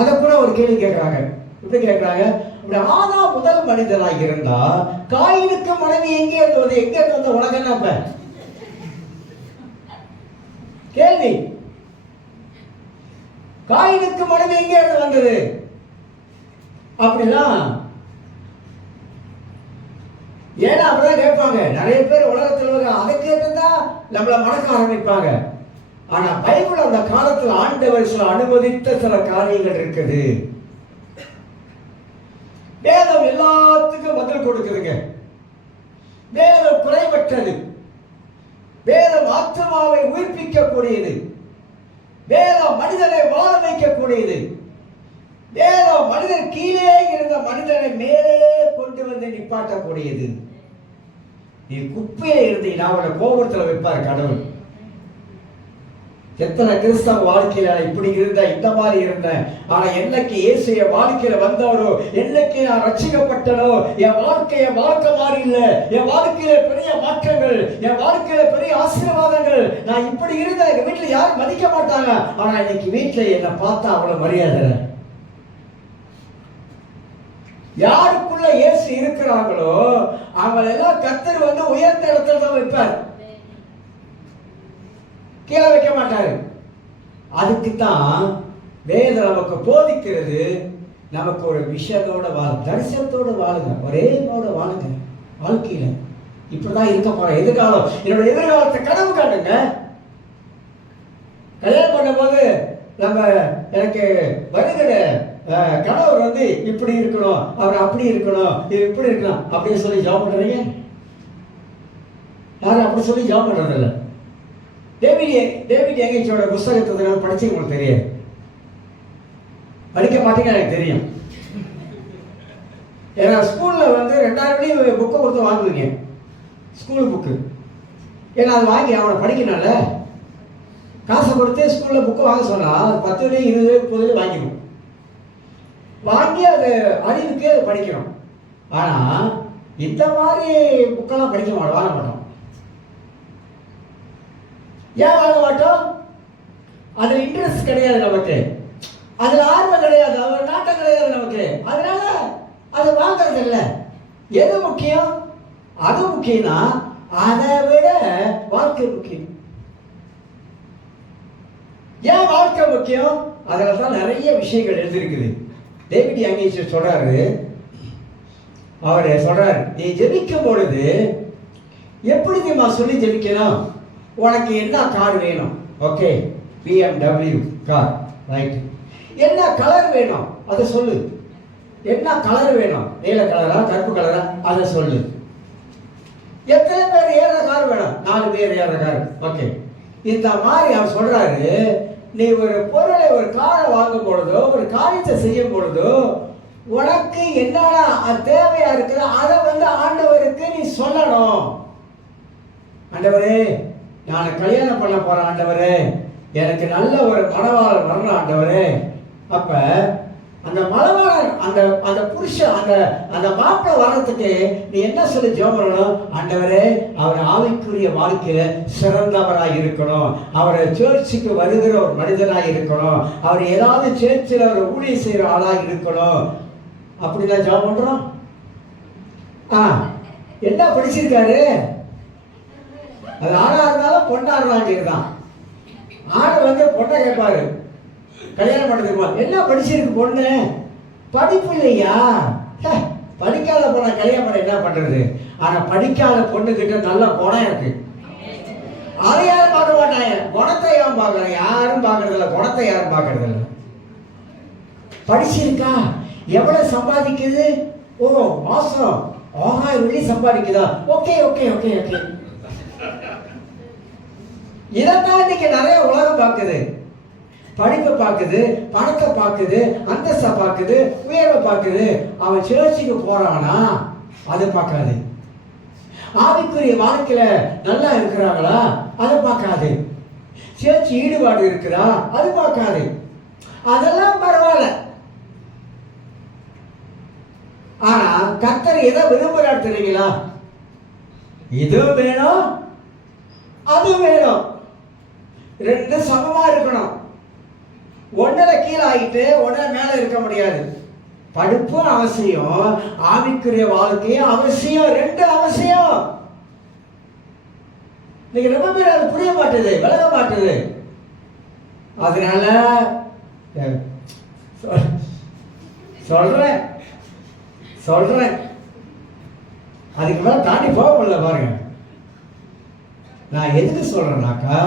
அத கூட ஒரு கேள்வி கேட்கிறாங்க. எப்படி கேட்கிறாங்க? ஆதாம் முதல் மனிதனாக இருந்தா காயினுக்கு மனைவி எங்கே இருந்தது? எங்க இருந்த உலகம் என்ன கேள்வி? காயினுக்கு மனைவி எங்கே இருந்து வந்தது? அப்படின்னா ஏன்னா அப்படிதான் கேட்பாங்க நிறைய பேர் உலகத்தில். அதை கேட்டுதான் நம்மள மடக்க ஆரம்பிப்பாங்க. ஆனா பைபிள் அந்த காலத்தில் ஆண்டவர் சில அனுமதித்த சில காரியங்கள் இருக்குது. வேதம் எல்லாத்துக்கும் பதில் கொடுக்குதுங்க. வேதம் குறைவற்றது. வேதம் ஆத்மாவை உயிர்ப்பிக்கக்கூடியது. வேதம் மனிதனை வாழ வைக்கக்கூடியது. வேதம் மனிதன் கீழே இருந்த மனிதனை மேலே கொண்டு நிப்பாட்டக்கூடியது. நீ குப்பையில இருந்தீங்கன்னா அவனை கோபுரத்தில் வைப்பார் கடவுள். எத்தனை கிறிஸ்தவ வாழ்க்கையில இப்படி இருந்த, இந்த மாதிரி இருந்தேன். ஆனா என்னைக்கு இயேசுய வாழ்க்கையில வந்தவரோ, என்னைக்கு நான் ரட்சிக்கப்பட்டனோ, என் வாழ்க்கை மாறி இல்ல. என் வாழ்க்கையில பெரிய மாற்றங்கள், என் வாழ்க்கையில பெரிய ஆசீர்வாதங்கள். நான் இப்படி இருந்த எங்க வீட்டுல யாரும் மதிக்க மாட்டாங்க. ஆனா இன்னைக்கு வீட்டுல என்னை பார்த்தா அவ்வளவு மரியாதை. யாருக்குள்ள இயேசு இருக்கிறாங்களோ அவங்களெல்லாம் கர்த்தர் உயர்ந்த இடத்துல தான் வைப்பார். கீழே வைக்க மாட்டாரு. அதுக்குத்தான் வேதம் நமக்கு போதிக்கிறது. நமக்கு ஒரு விஷயத்தோட வாழும், தரிசனத்தோட வாழுங்க, ஒரே நோட வாழுங்க. வாழ்க்கையில இப்படிதான் இருக்க போற எதிர்காலம். என்னோட எதிர்காலத்தை கனவு காணுங்க. கல்யாணம் பண்ணும் போது எனக்கு வருகிற கணவர் இப்படி இருக்கணும், அவர் அப்படி இருக்கணும், இது இப்படி இருக்கலாம் அப்படின்னு சொல்லி ஜாப் பண்றீங்க. யாரும் அப்படி சொல்லி ஜாப் பண்றது இல்லை. டேவிட் யங்கேஜோட புத்தகத்தை படிச்சு உங்களுக்கு தெரியாது. படிக்க மாட்டீங்க எனக்கு தெரியும். ஏன்னா ஸ்கூல்ல 2000 புக்கை கொடுத்து வாங்குவீங்க, ஸ்கூல் புக்கு. ஏன்னா அது வாங்கி அவனை படிக்கணும்ல. காசை கொடுத்து ஸ்கூல்ல புக்கை வாங்க சொன்னா அது 10, 20, 30 வாங்கிடும். வாங்கி அது அறிவுக்கு அது படிக்கணும். ஆனா இந்த மாதிரி புக்கெல்லாம் படிக்க மாட்டோம், வாங்க மாட்டோம். ஏன் வாங்க மாட்டோம்? அதுல இன்ட்ரெஸ்ட் கிடையாது நமக்கு, அதுல ஆர்வம் கிடையாது, அவர் நாட்டம் கிடையாது நமக்கு. அதனால அது வாங்கறது இல்லை. எது முக்கியம்? அது முக்கியம்னா அதை விட வாழ்க்கை முக்கியம். ஏன் வாழ்க்கை முக்கியம்? அதுல தான் நிறைய விஷயங்கள் எழுதிருக்குது. டேவிட் யங்கேஜ் சொல்றாரு, அவர் சொல்றாரு, நீ ஜெபிக்கும் பொழுது எப்படி நீமா சொல்லி ஜெபிக்கணும்? உனக்கு என்ன கார் வேணும்? Okay, BMW car, right. என்ன கலர் வேணும் அதை சொல்லு. என்ன கலர் வேணும்? நீல கலரா, கருப்பு கலரா? அதை சொல்லு. எத்தனை பேர் ஏற கார் வேணும்? 4 பேர் ஏற கார். ஓகே. இந்த மாதிரி அவர் சொல்றாரு, நீ ஒரு பொருளை, ஒரு காரை வாங்கும் பொழுதோ, ஒரு காரியத்தை செய்யும் பொழுதோ, உனக்கு என்னென்ன தேவையா இருக்குதோ அதை ஆண்டவருக்கு நீ சொல்லணும். ஆண்டவரே, நான் கல்யாணம் பண்ண போறேன் ஆண்டவரே, எனக்கு நல்ல ஒரு மணவாளன் வரணும் ஆண்டவரே. அப்ப அந்த மணவாளன், அந்த புருஷன், அந்த மாப்பிள்ளை வர்றதுக்கு நீ என்ன சொல்லி ஜெபம் பண்ணணும்? ஆண்டவரே, அவர் ஆவிக்குரிய வாழ்க்கையில சிறந்தவராய் இருக்கணும், அவரை சேர்ச்சுக்கு வருகிற ஒரு மனிதனாய் இருக்கணும், அவர் ஏதாவது சேர்ச்சில் ஒரு ஊழிய செய்கிற ஆளாக இருக்கணும். அப்படிதான் ஜாப் பண்றோம். என்ன படிச்சிருக்காரு? அது ஆணா இருந்தாலும் பொண்ணா இருந்தான். ஆண் வந்து பொண்ணை கேட்பாரு, கல்யாணம் பண்ணதுக்கு என்ன படிச்சிருக்கு பொண்ணு? படிப்பு இல்லையா? படிக்காத பொண்ணை கல்யாணம் பண்ண என்ன பண்றது? ஆனா படிக்காத பொண்ணு கிட்ட நல்ல குணம் இருக்கு. அதை யாரும் பார்க்க மாட்டாங்க. குணத்தை யாரும் பார்க்கறேன்? யாரும் பார்க்கறது இல்லை. குணத்தை யாரும் பார்க்கறது இல்லை. படிச்சிருக்கா? எவ்வளவு சம்பாதிக்குது? ஓ, மாசம் 6000 வெள்ளி சம்பாதிக்குதா? Okay okay okay okay. இதைத்தான் இன்னைக்கு நிறைய உலகம் பார்க்குது. படிப்பை பார்க்குது, பணத்தை பார்க்குது, அந்தஸ்தை பார்க்குது, உயர்வை பார்க்குது. அவன் சேர்ச்சிக்கு போறானா அதை பார்க்காது. ஆவிக்குரிய வாழ்க்கையில நல்லா இருக்கிறாங்களா அதை பார்க்காது. சேர்ச்சி ஈடுபாடு இருக்குதா அது பார்க்காது. அதெல்லாம் பரவாயில்ல. ஆனா கர்த்தர் எதை விரும்புறாரு தெரியுங்களா? இதுவும் வேணும் அதுவும் வேணும். ரெண்டு சமமா இருக்கணும். ஒன்னுல கீழே ஆகிட்டு ஒன்னுல மேல இருக்க முடியாது. படிப்பும் அவசியம், ஆவிக்குரிய வாழ்க்கையும் அவசியம். ரெண்டு அவசியம். இன்னைக்கு ரொம்ப பேர் அது புரிய மாட்டுது, விலக மாட்டுது. அதனால சொல்றேன் அதுக்கு மேல தாண்டி போக முடியல. பாருங்க, நான் எதுக்கு சொல்றேன்னாக்கா,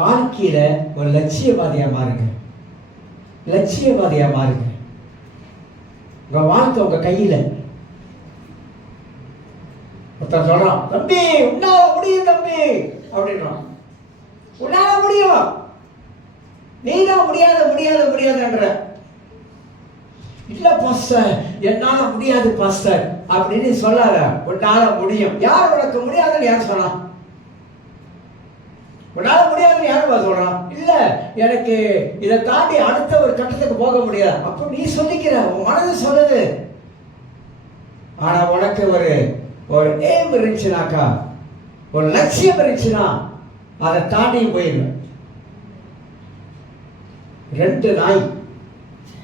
வாழ்க்கையில ஒரு லட்சியவாதியா மாறுங்க. லட்சியவாதியா மாறுங்க. உங்க வாழ்க்கை உங்க கையில. ஒருத்தர் சொல்றான், தம்பி உன்னால முடியும் தம்பி அப்படின்றான். உன்னால முடியும், நீதான் முடியாதுன்ற. இல்ல பாஸ்டர், என்னால முடியாது பாஸ்டர் அப்படின்னு சொல்லாத. உன்னால முடியும். யார் உனக்கு முடியாதுன்னு யார் சொன்னா? உன்னால முடியாதுன்னு யாரும் சொல்றான்? இல்ல, எனக்கு இதை தாண்டி அடுத்த ஒரு கட்டத்துக்கு போக முடியாது அப்ப நீ சொல்லிக்கிற, உன் மனது சொல்லுது. ஆனா உனக்கு ஒரு எய்ம் இருந்துச்சுனாக்கா, ஒரு லட்சியம் இருந்துச்சுன்னா அதை தாண்டி போயிடுவேன். 2 நாய்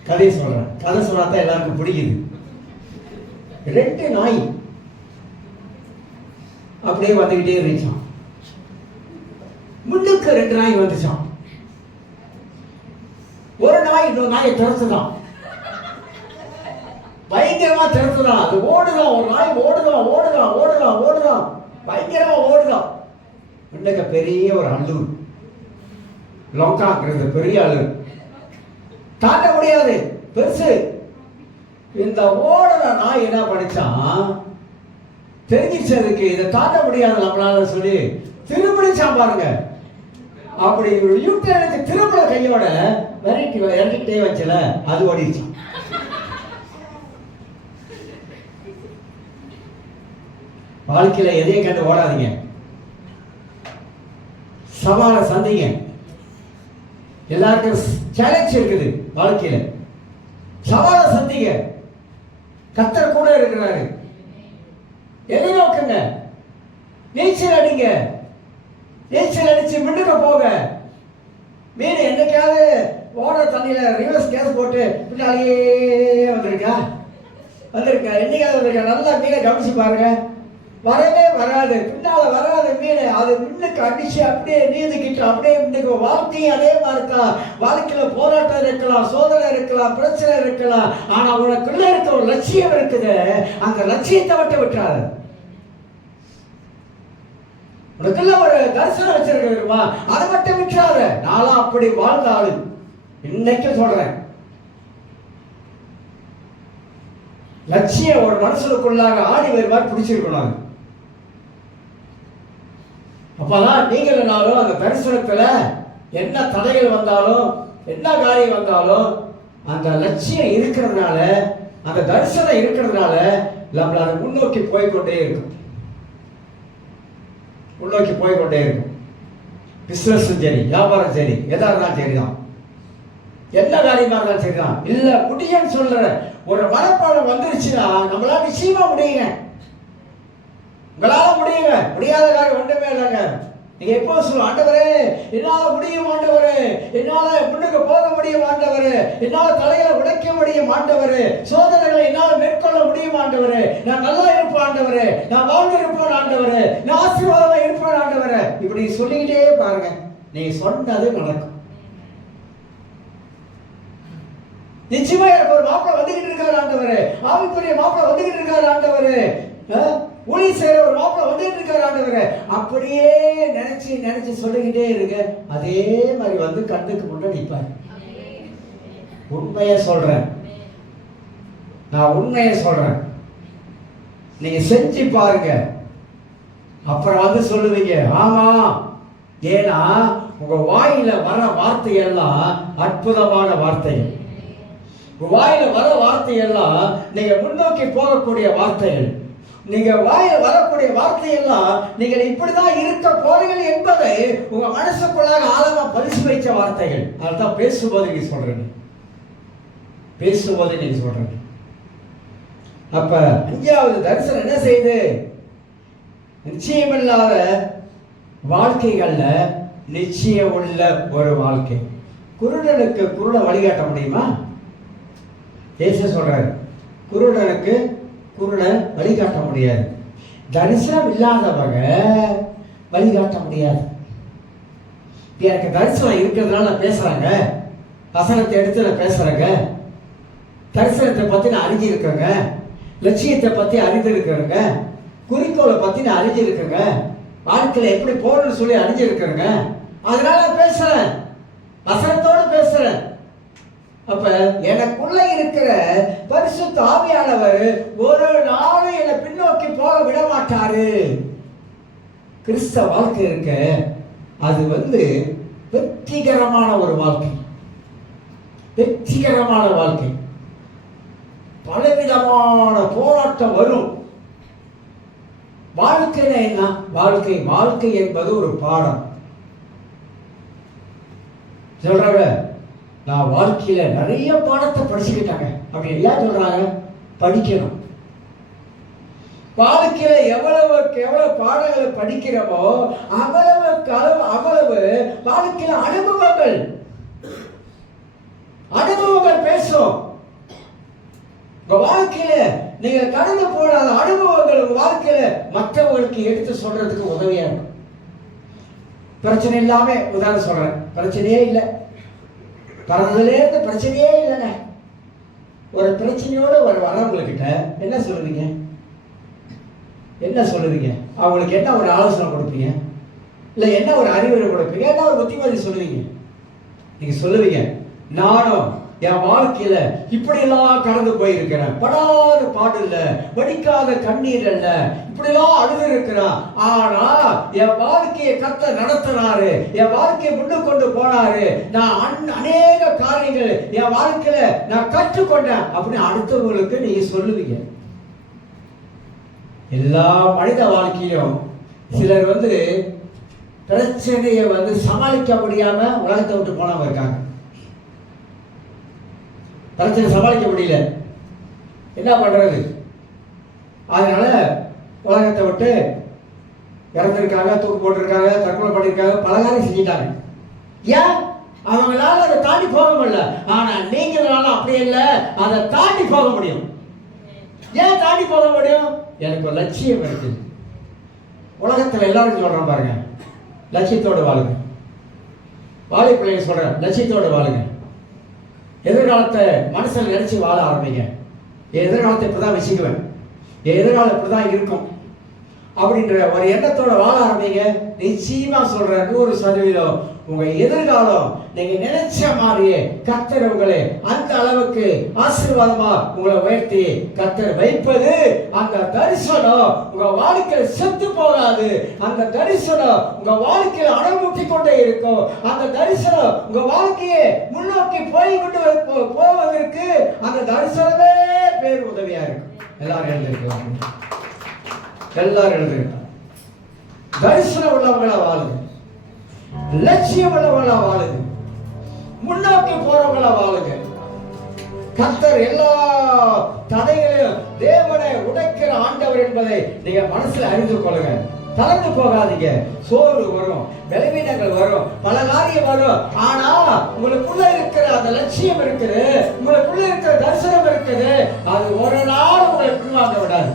கதை சொல்றேன். கதை சொன்னாதான் எல்லாருக்கும் பிடிக்குது. 2 நாய் அப்படியே வந்துகிட்டே இருந்துச்சான். முன்னுக்கு 2 நாய் வந்துச்சான். ஒரு நாய் இன்னொரு நாயை திறத்துதான். பயங்கரமா திறத்துதான். அது ஓடுதான். ஒரு நாய் ஓடுதான் பயங்கரமா ஓடுதான். முன்னுக்கு பெரிய ஒரு அல்லூர், லொங்காங்கிறது பெரிய அல்லூர், தாண்ட முடியாது, பெருசு. இந்த ஓடுற நாய் என்ன பண்ணிச்சான், தெரிஞ்சிச்சதுக்கு இதை தாண்ட முடியாது நம்மளால சொல்லி திரும்பிச்சான். பாருங்க, அப்படி யூட்டனுக்கு திரும்ப கையோட இறங்கிட்டே வச்சல, அது ஓடிச்சான். வாழ்க்கையில எதையும் கண்டு ஓடாதீங்க. சவால சந்திங்க. எல்லாருக்கும் சேலஞ்ச் இருக்குது வாழ்க்கையில. சவால சந்திங்க. கர்த்தர் கூட இருக்கிறாரு. எதை நோக்குங்க? நீச்சல் அடிங்க. நீச்சல் அடிச்சு முன்னுக்கு போக. மீன் என்னைக்காவது ஓட தண்ணியில ரிவர்ஸ் கேஸ் போட்டு பின்னாலேயே வந்திருக்கா? என்னைக்காவது வந்திருக்கா? நல்லா மீனை கவனிச்சு பாருங்க. வரவே வராது, பின்னால வராது மீன். அது முன்னுக்கு அடிச்சு அப்படியே நீந்திக்கிட்டு அப்படியே முன்னுக்கு. வாழ்க்கையும் அதே மாதிரி தான். வாழ்க்கையில போராட்டம் இருக்கலாம், சோதனை இருக்கலாம், பிரச்சனை இருக்கலாம். ஆனா உனக்குள்ள இருக்க ஒரு லட்சியம் இருக்குது. அந்த லட்சியத்தை மட்டும் விட்டுறாது. உனக்குள்ள ஒரு தரிசனம் வச்சிருக்கா, அதை மட்டும் விட்டுறாத. நானும் அப்படி வாழ்ந்த ஆளு. இன்னைக்கு சொல்றேன், லட்சியம் ஒரு மனசுக்குள்ளாக ஆடி வருவார் பிடிச்சிருக்கணும். அப்பதான் நீங்களும் அந்த தரிசனத்துல என்ன தடைகள் வந்தாலும் என்ன காரியம் வந்தாலும் அந்த லட்சியம் இருக்கிறதுனால, அந்த தரிசனம் இருக்கிறதுனால நம்மள அதை முன்னோக்கி போய்கொண்டே இருக்கும். முன்னோக்கி போய்கொண்டே இருக்கும். பிசினஸும் சரி, வியாபாரம் சரி, எதா இருந்தாலும் சரிதான், என்ன காரியமா இருந்தாலும் சரிதான். இல்ல முடியும்னு சொல்ற ஒரு மனப்பாடம் வந்துருச்சுன்னா நம்மளால நிச்சயமா முடியுங்க. உங்களால முடியுங்க. முடியாத காரியம் ஒன்றுமே இல்லைங்க. நீங்க எப்போ சொல்லுங்க, ஆண்டவரே என்னால முடியும், ஆண்டவரே என்னால முன்னுக்கு போக முடியும், ஆண்டவரே என்னால தலையில உடைக்க முடியும், ஆண்டவரே சோதனைகளை என்னால் மேற்கொள்ள முடியும், ஆண்டவரே நான் நல்லா இருப்பேன், ஆண்டவரே நான் வாழ்ந்து இருப்பேன், ஆண்டவரே நான் ஆசீர்வாதமா இருப்பேன், ஆண்டவரே. இப்படி சொல்லிக்கிட்டே பாருங்க, நீங்க சொன்னது நடக்கும். நிச்சயமா எனக்கு ஒரு மாப்பிள்ளை வந்துகிட்டு இருக்காரு, ஆண்டவரே ஆவிக்குரிய மாப்பிள்ளை வந்துகிட்டு இருக்காரு, ஆண்டவரே ஊழி செய்யற ஒரு மாப்பிள்ளை வந்துட்டு இருக்காரு, ஆண்டவரே அப்படியே நினைச்சு நினைச்சு சொல்லிக்கிட்டே இருங்க. அதே மாதிரி வந்து கண்ணுக்கு முன்னாடி நிற்பாரு. உண்மையை சொல்றேன், நான் உண்மையை சொல்றேன், நீங்க செஞ்சு பாருங்க. அப்புறம் வந்து சொல்லுவீங்க ஆமா. ஏன்னா உங்க வாயில வர வார்த்தையெல்லாம் அற்புதமான வார்த்தைகள். உங்க வாயில வர வார்த்தையெல்லாம் நீங்க முன்னோக்கி போகக்கூடிய வார்த்தைகள். நீங்க வாயில வரக்கூடிய வார்த்தையெல்லாம் நீங்கள் இப்படிதான் இருக்க போறீர்கள் என்பதை உங்க மனசுக்குள்ளாக ஆழமா பரிசு வைச்ச வார்த்தைகள். அதுதான் பேசும்போது நீங்க சொல்றீங்க, பேசும்போது நீங்க சொல்றீங்க. அப்ப அஞ்சாவது தரிசனம் என்ன செய்யுது? நிச்சயமில்லாத வாழ்க்கைகள்ல நிச்சயம் உள்ள ஒரு வாழ்க்கை. குருடனுக்கு குருடன் வழிகாட்ட முடியுமா? ஏசு சொல்றாரு, குருடனுக்கு குருடன் வழிகாட்ட முடியாது. தரிசனம் இல்லாதவங்க வழிகாட்ட முடியாது. எனக்கு தரிசனம் இருக்கிறதுனால நான் பேசுறாங்க, வசனத்தை எடுத்து நான் பேசுறேங்க, தரிசனத்தை பத்தி நான் அறிஞ்சு இருக்கிறேங்க, லட்சியத்தை பத்தி அறிந்து இருக்கிறேங்க, குறிக்கோளை பத்தி நான் அறிஞ்சு இருக்கிறேங்க, வாழ்க்கையில எப்படி போகணும்னு சொல்லி அறிஞ்சு இருக்கிறேங்க, அதனால நான் பேசுறேன், வசனத்தோடு பேசுறேன். அப்ப எனக்குள்ள இருக்கிற பரிசுத்த ஆவியானவர் ஒரு நாளும் என்னை பின்னோக்கி போக விட மாட்டாரு. கிறிஸ்தவ வாழ்க்கை இருக்க அது வெற்றிகரமான ஒரு வாழ்க்கை, வெற்றிகரமான வாழ்க்கை. பலவிதமான போராட்டம் வரும். வாழ்க்கை என்ன? வாழ்க்கை என்பது ஒரு பாடம். சொல்றாங்க நான் வாழ்க்கையில நிறைய பாடத்தை படிச்சுக்கிட்டாங்க அப்படின்னு ஏன் சொல்றாங்க? படிக்கணும். வாழ்க்கையில எவ்வளவுக்கு எவ்வளவு பாடங்களை படிக்கிறோமோ அவ்வளவு வாழ்க்கையில அனுபவங்கள் பேசும். உங்க வாழ்க்கையில நீங்க கடந்து போன அனுபவங்கள் உங்க வாழ்க்கையில மற்றவங்களுக்கு எடுத்து சொல்றதுக்கு உதவியா இருக்கும். பிரச்சனை இல்லாம உதாரணம் சொல்றேன், பிரச்சனையே இல்லை, பிறந்ததுலேருந்து பிரச்சனையே இல்லைங்க. ஒரு பிரச்சனையோட வரவங்கக்கிட்ட என்ன சொல்லுவீங்க? என்ன சொல்லுவீங்க? அவங்களுக்கு என்ன ஒரு ஆலோசனை கொடுப்பீங்க? இல்லை என்ன ஒரு அறிவுரை கொடுப்பீங்க? என்ன ஒரு புத்திமதி சொல்லுவீங்க? நீங்க சொல்லுவீங்க, நானும் என் வாழ்க்கையில இப்படியெல்லாம் கடந்து போயிருக்கிறேன், படாத பாடு இல்ல, வடிக்காத கண்ணீர் இல்ல, இப்படியெல்லாம் அழுது இருக்கிறான், ஆனா என் வாழ்க்கையை கர்த்தர் நடத்தினாரு, என் வாழ்க்கையை முன்னு கொண்டு போனாரு, நான் அநேக காரியங்கள் என் வாழ்க்கையில நான் கற்றுக்கொண்டேன் அப்படின்னு அடுத்தவங்களுக்கு நீங்க சொல்லுவீங்க. எல்லா மனித வாழ்க்கையிலும் சிலர் பிரச்சனையை சமாளிக்க முடியாம உலகத்தை விட்டு போனவங்க இருக்காங்க. பிரச்சனை சமாளிக்க முடியல, என்ன பண்றது? அதனால உலகத்தை விட்டு இறந்துருக்காங்க, தூக்கு போட்டிருக்காங்க, தற்கொலை பண்ணியிருக்காங்க, பல காரியம் செஞ்சிட்டாங்க. ஏன்? அவங்களால அதை தாண்டி போக முடியல. ஆனா நீங்களால அப்படி இல்லை, அதை தாண்டி போக முடியும். ஏன் தாண்டி போக முடியும்? எனக்கு ஒரு லட்சியம் இருக்கு. உலகத்துல எல்லாரும் சொல்றேன் பாருங்க, லட்சியத்தோடு வாழுங்க. வாழை பிள்ளைங்க சொல்றேன், லட்சியத்தோடு வாழுங்க. எதிர்காலத்தை மனசில் நினைச்சு வாழ ஆரம்பிங்க. என் எதிர்காலத்தை இப்படிதான் வச்சுக்குவேன், என் எதிர்காலம் இப்படிதான் இருக்கும் அப்படின்ற ஒரு எண்ணத்தோட வாழ ஆரம்பிங்க. நிச்சயமா சொல்றேன், 100% உங்க எதிர்காலம் நீங்க நினைச்ச மாதிரியே கர்த்தர் உங்களை அந்த அளவுக்கு ஆசீர்வாதமா உங்களை உயர்த்தி கர்த்தர் வைப்பது. அந்த தரிசனம் உங்க வாழ்க்கையில செத்து போகாது. அந்த தரிசனம் உங்க வாழ்க்கையில அனுமூட்டி கொண்டே இருக்கும். அந்த தரிசனம் உங்க வாழ்க்கையை முன்னோக்கி போவதற்கு அந்த தரிசனமே பேர் உதவியா இருக்கும். எல்லாரும் எழுந்திருக்கலாம், எல்லாரும் எழுந்திருக்கலாம். தரிசனம் உள்ளவங்களா வாழுங்க, லட்சியம் உள்ளவங்களா வாழுங்க, முன்னோக்கி போறவங்களா வாழுங்க. கர்த்தர் எல்லா தடைகளையும் தேவனை உடைக்கிற ஆண்டவர் என்பதை நீங்க மனசுல அறிந்து கொள்ளுங்க. தளர்ந்து போகாதீங்க. சோர்வு வரும், பலவீனங்கள் வரும், பல காரியம் வரும். ஆனா உங்களுக்குள்ள இருக்கிற அந்த லட்சியம் இருக்குது, உங்களுக்குள்ள இருக்கிற தரிசனம் இருக்குது. அது ஒரு நாள் உங்களை பின்வாங்க விடாது.